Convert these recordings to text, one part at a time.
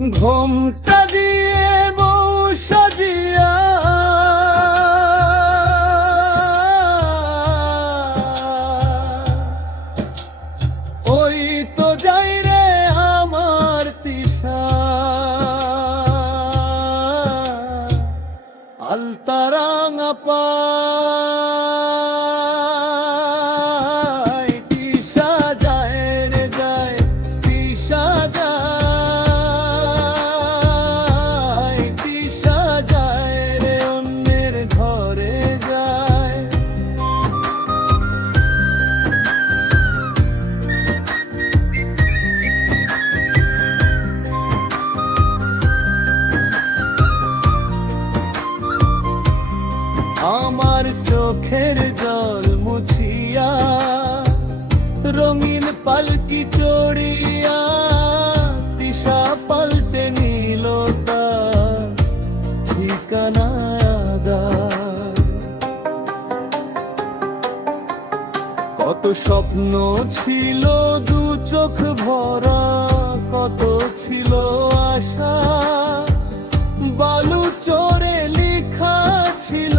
ঘোমটা দিয়ে বউ সাজিয়া ওই তো যাই রে আমার তিশা, আলতারাঙা পায় তিশা যায় রে যায়, তিশা যায়, তিশা যায় রে অন্যের ঘরে যায়। আমার চোখের জল মুছিয়া রঙিন পালকি চড়িয়া তিশা পাল্টে নিল তার ঠিকানা আদার। কত স্বপ্ন ছিল দু চোখ ভরা, কত ছিল আশা বালু চরে লিখা ছিল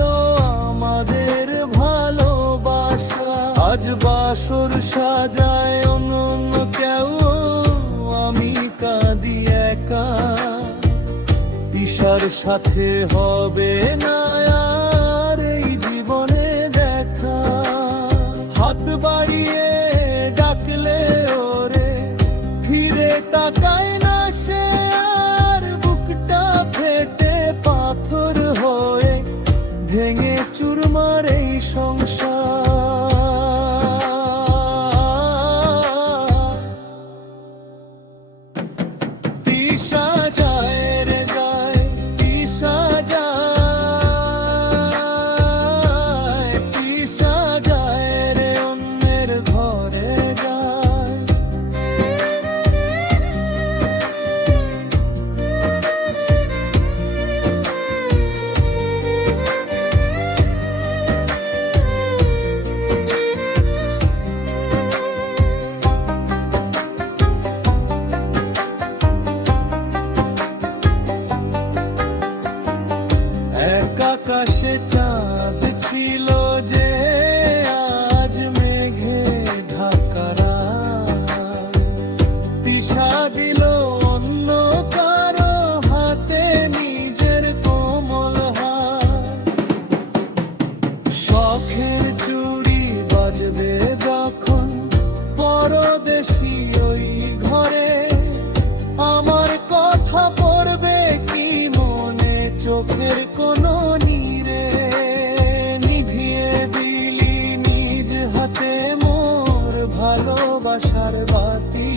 আমাদের ভালোবাসা। আজ বাসর সাজায় অন্য কেউ, আমি কাঁদি একা। তিশার সাথে হবে না আর এই জীবনে দেখা। হাত বাড়িয়ে ডাকলে ওরে ফিরে তাকায় না সে আর, বুকটা ফেটে পাথর হয়ে ভেঙে চুরমার এই সংসার। তিশা যায় রে যায়, তিশা যায়, তিশা যায় রে অন্যের ঘরে যায়। এক আকাশে চাঁদ ছিল যে আজ মেঘে ঢাকা রাত। তিশা দিল অন্য কারো হাতে নিজের কোমল হাত। শখের চুড়ি বাজবে যখন পরদেশি ওই ঘরে, আমার কথা পড়বে কি মনে চোখের কোনো নীরে। নিভিয়ে দিলি নিজ হাতে মোর ভালোবাসার বাতি।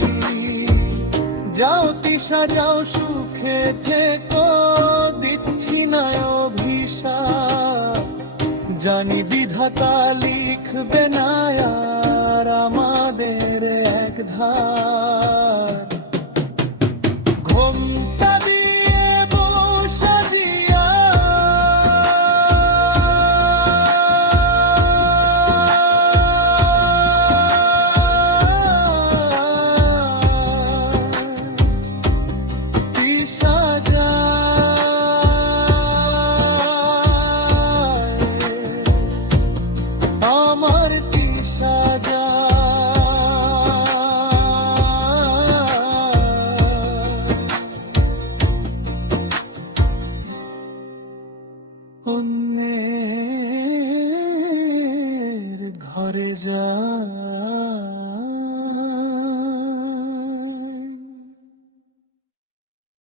যাও তিশা যাও সুখে থেকো, দিচ্ছি না অভিশাপ। জানি বিধাতা লিখবে না আর আমাদের এক ধার। ঘোমটা দিয়ে বউ সাজিয়া তিশা যায়, আমার তিশা অন্যের ঘরে যায়।